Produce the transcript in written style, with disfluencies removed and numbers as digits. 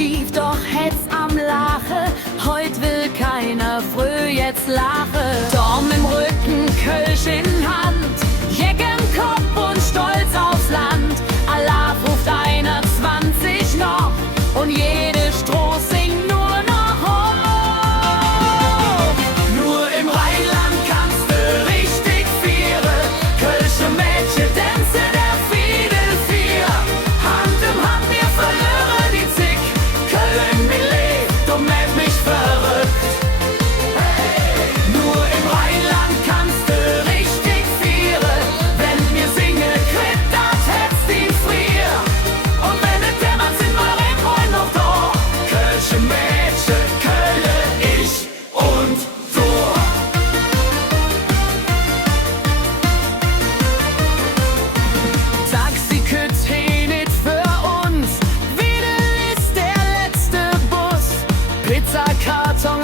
schief, doch hetz am Lache. Heut will keiner früh jetzt lache. Dorn im Rücken, Kölsch in Hand, Jeck im Kopf und stolz aufs Land. Allah ruft 21 noch und jede Stroh singt nur noch hoch. Nur im Rheinland kannst du richtig feiern. Kölsche Mädchen tanzen der Fiedel 4. Hand im Hand, wir verlieren die Zick. Köln, mir lebt, du macht mich verrückt. Nur im Rheinland kannst du richtig feiern. Wenn wir singen, quit, das hätt's ihn frier. Und wenn es dämmert, sind wir in noch da. Kölsche Mädchen, Kölle, ich und du. Taxiküt nicht für uns, Wiedel ist der letzte Bus. Pizzakarton